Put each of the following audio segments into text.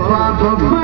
of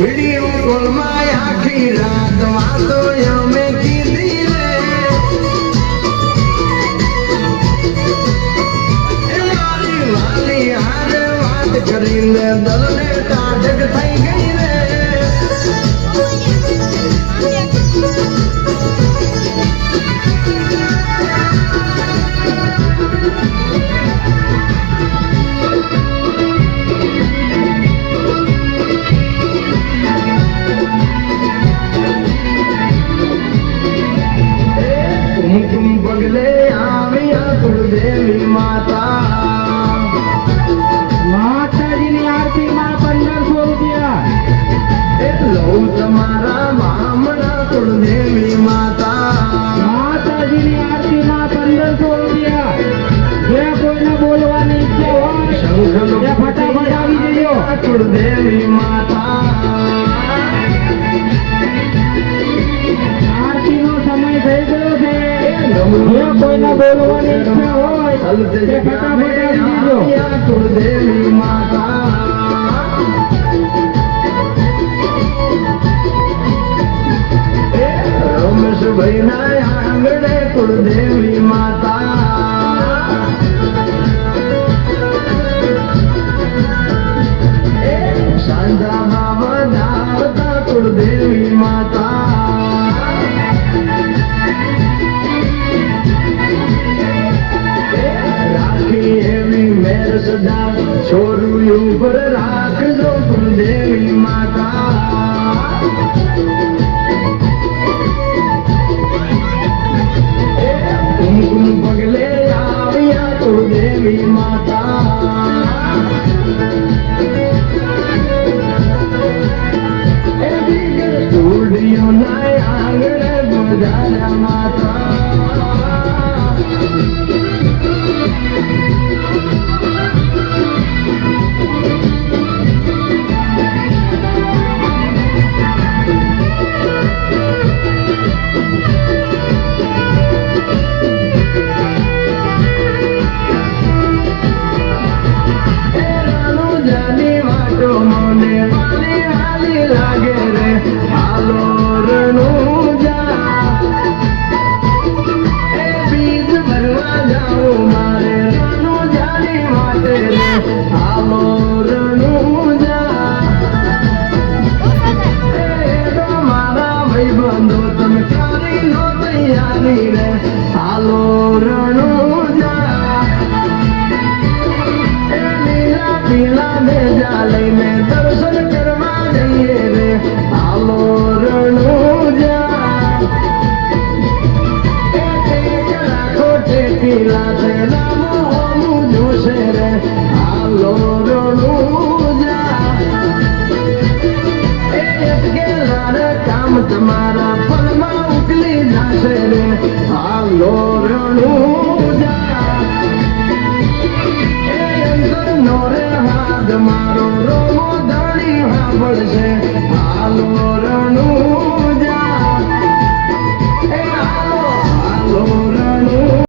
ಬಿಳಿ पगले आमिया कुल देवी माता કોઈને બોલવાની ઈચ્છા હોય તે ફટાફટ આવી દીધો માતા ના આંગણે કુળદેવી